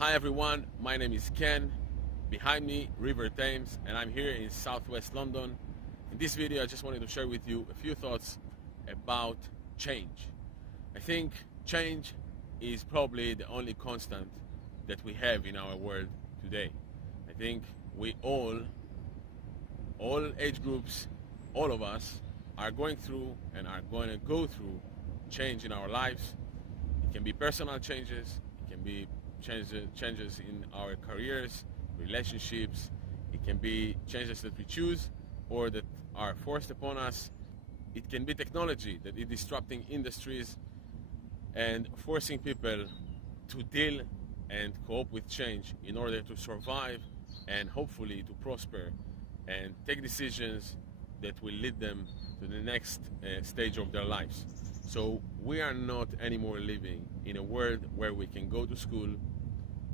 Hi everyone, my name is Ken. Behind me, River Thames, and I'm here in southwest London. In this video, I just wanted to share with you a few thoughts about change. I think change is probably the only constant that we have in our world today. I think we all age groups, all of us are going through and are going to go through change in our lives. It can be personal changes, it can be changes in our careers, relationships. It can be changes that we choose or that are forced upon us. It can be technology that is disrupting industries and forcing people to deal and cope with change in order to survive and hopefully to prosper and take decisions that will lead them to the next stage of their lives. So we are not anymore living in a world where we can go to school,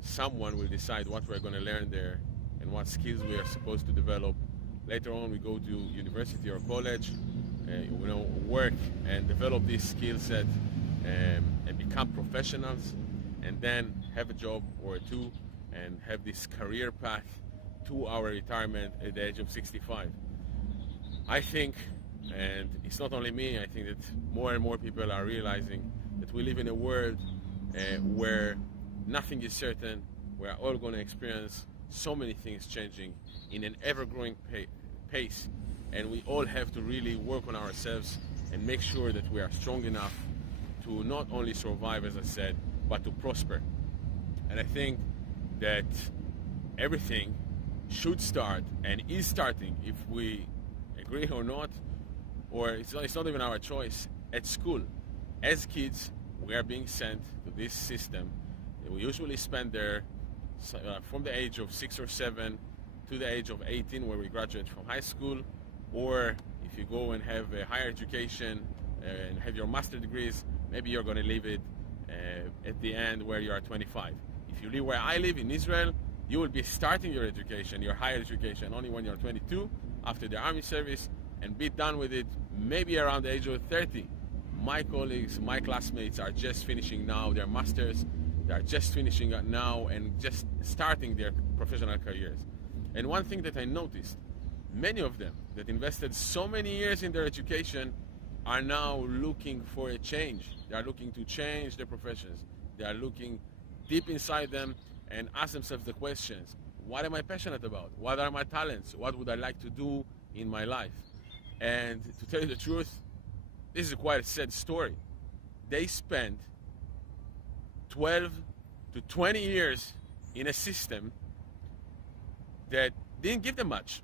someone will decide what we're going to learn there and what skills we are supposed to develop. Later on we go to university or college, work and develop this skill set and become professionals, and then have a job or two and have this career path to our retirement at the age of 65. I think, and it's not only me, I think that more and more people are realizing that we live in a world where nothing is certain. We are all going to experience so many things changing in an ever-growing pace, and we all have to really work on ourselves and make sure that we are strong enough to not only survive, as I said, but to prosper. And I think that everything should start and is starting, if we agree or not, or it's not even our choice, at school. As kids, we are being sent to this system. We usually spend there from the age of 6 or 7 to the age of 18, where we graduate from high school, or if you go and have a higher education and have your master degrees, maybe you're going to leave it at the end where you are 25. If you live where I live in Israel, you will be starting your education, your higher education, only when you're 22 after the army service, and be done with it maybe around the age of 30. My colleagues, my classmates are just finishing now their masters. They are just finishing up now and just starting their professional careers. And one thing that I noticed, many of them that invested so many years in their education are now looking for a change. They are looking to change their professions. They are looking deep inside them and ask themselves the questions: what am I passionate about? What are my talents? What would I like to do in my life? And to tell you the truth, this is quite a sad story. They spent 12 to 20 years in a system that didn't give them much.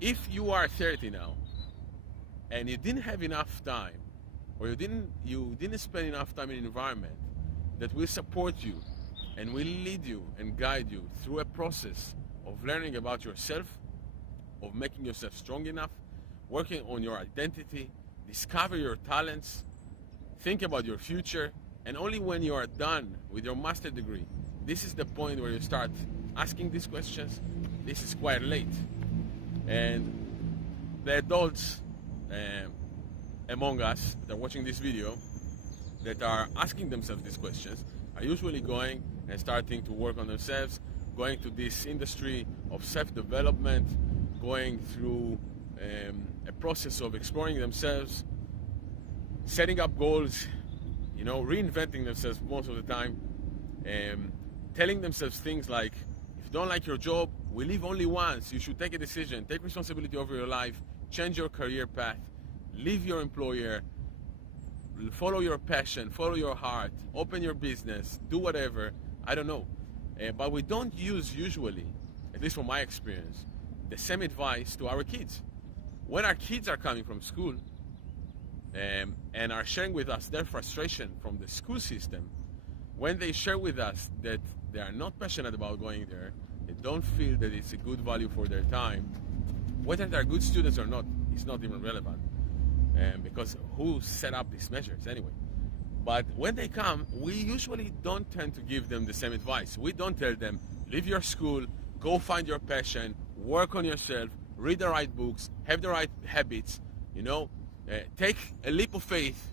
If you are 30 now and you didn't have enough time, or you didn't spend enough time in an environment that will support you and will lead you and guide you through a process of learning about yourself, of making yourself strong enough, working on your identity, discover your talents, think about your future, and only when you are done with your master degree, this is the point where you start asking these questions. This is quite late. And the adults among us that are watching this video that are asking themselves these questions are usually going and starting to work on themselves, going to this industry of self-development, going through a process of exploring themselves, setting up goals, reinventing themselves most of the time, telling themselves things like, if you don't like your job, we live only once, you should take a decision, take responsibility over your life, change your career path, leave your employer, follow your passion, follow your heart, open your business, do whatever, I don't know. But we don't use usually, at least from my experience, the same advice to our kids. When our kids are coming from school and are sharing with us their frustration from the school system, when they share with us that they are not passionate about going there, they don't feel that it's a good value for their time, whether they're good students or not, it's not even relevant, because who set up these measures anyway? But when they come, we usually don't tend to give them the same advice. We don't tell them, leave your school, go find your passion, work on yourself, read the right books, have the right habits, take a leap of faith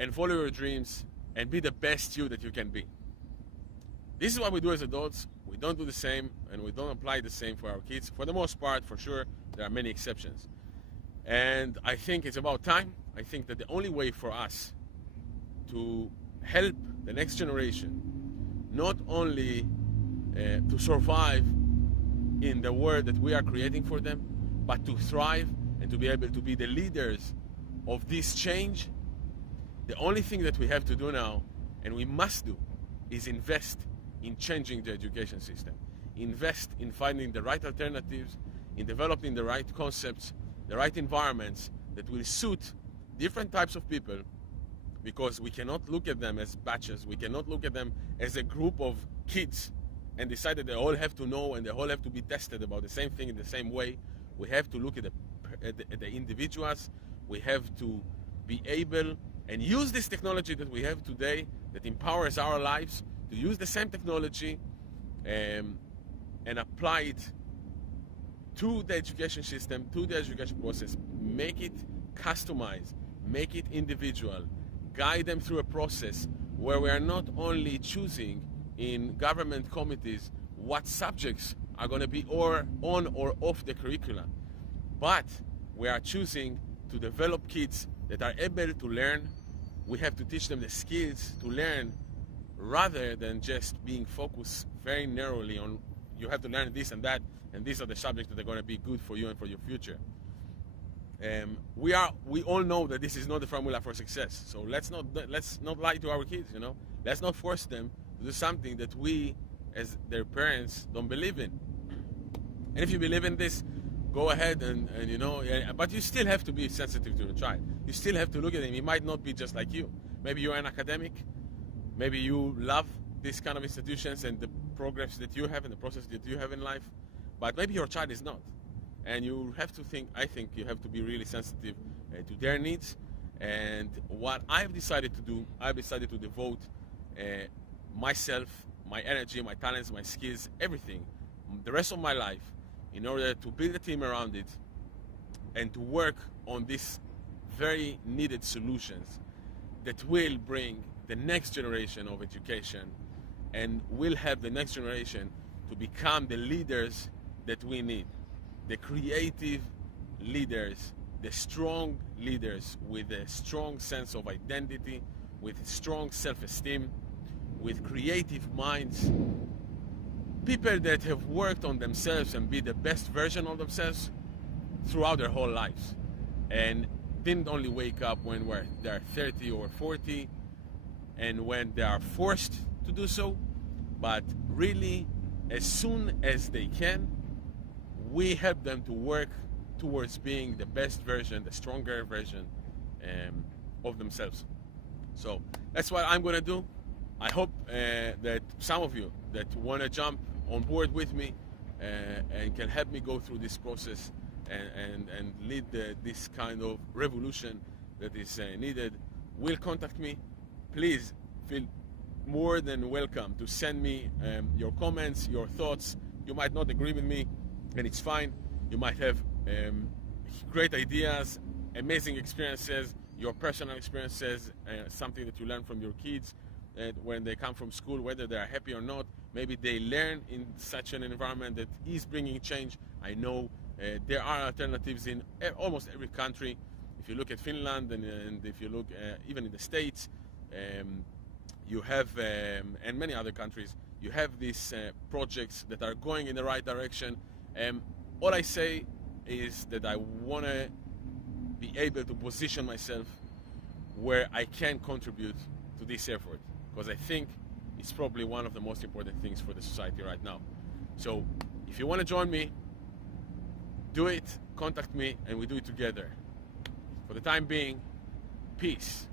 and follow your dreams and be the best you that you can be. This is what we do as adults. We don't do the same, and we don't apply the same for our kids. For the most part, for sure, there are many exceptions. And I think it's about time. I think that the only way for us to help the next generation not only to survive in the world that we are creating for them, but to thrive and to be able to be the leaders of this change, the only thing that we have to do now, and we must do, is invest in changing the education system. Invest in finding the right alternatives, in developing the right concepts, the right environments that will suit different types of people, because we cannot look at them as batches. We cannot look at them as a group of kids and decide that they all have to know and they all have to be tested about the same thing in the same way. We have to look at the individuals. We have to be able and use this technology that we have today that empowers our lives, to use the same technology and apply it to the education system, to the education process, make it customized, make it individual, guide them through a process where we are not only choosing in government committees what subjects are going to be on or off the curricula, but we are choosing to develop kids that are able to learn. We have to teach them the skills to learn, rather than just being focused very narrowly on you have to learn this and that, and these are the subjects that are going to be good for you and for your future. We all know that this is not the formula for success. So let's not lie to our kids. Let's not force them to do something that we, as their parents, don't believe in. And if you believe in this, go ahead and but you still have to be sensitive to the child. You still have to look at him. He might not be just like you. Maybe you're an academic. Maybe you love these kind of institutions and the progress that you have and the process that you have in life. But maybe your child is not. And you have to I think you have to be really sensitive to their needs. And what I've decided to do, I've decided to devote myself, my energy, my talents, my skills, everything, the rest of my life, in order to build a team around it and to work on these very needed solutions that will bring the next generation of education and will help the next generation to become the leaders that we need. The creative leaders, the strong leaders with a strong sense of identity, with strong self-esteem, with creative minds, people that have worked on themselves and be the best version of themselves throughout their whole lives, and didn't only wake up when they're 30 or 40 and when they are forced to do so, but really as soon as they can, we help them to work towards being the best version, the stronger version of themselves. So that's what I'm going to do. I hope that some of you that want to jump on board with me and can help me go through this process and lead this kind of revolution that is needed will contact me. Please feel more than welcome to send me your comments, your thoughts. You might not agree with me, and it's fine. You might have great ideas, amazing experiences, your personal experiences, something that you learn from your kids when they come from school, whether they are happy or not. Maybe they learn in such an environment that is bringing change. I know there are alternatives in almost every country. If you look at Finland and if you look even in the States, you have, and many other countries, you have these projects that are going in the right direction. All I say is that I want to be able to position myself where I can contribute to this effort, because I think it's probably one of the most important things for the society right now. So if you want to join me, do it, contact me, and we do it together. For the time being, peace.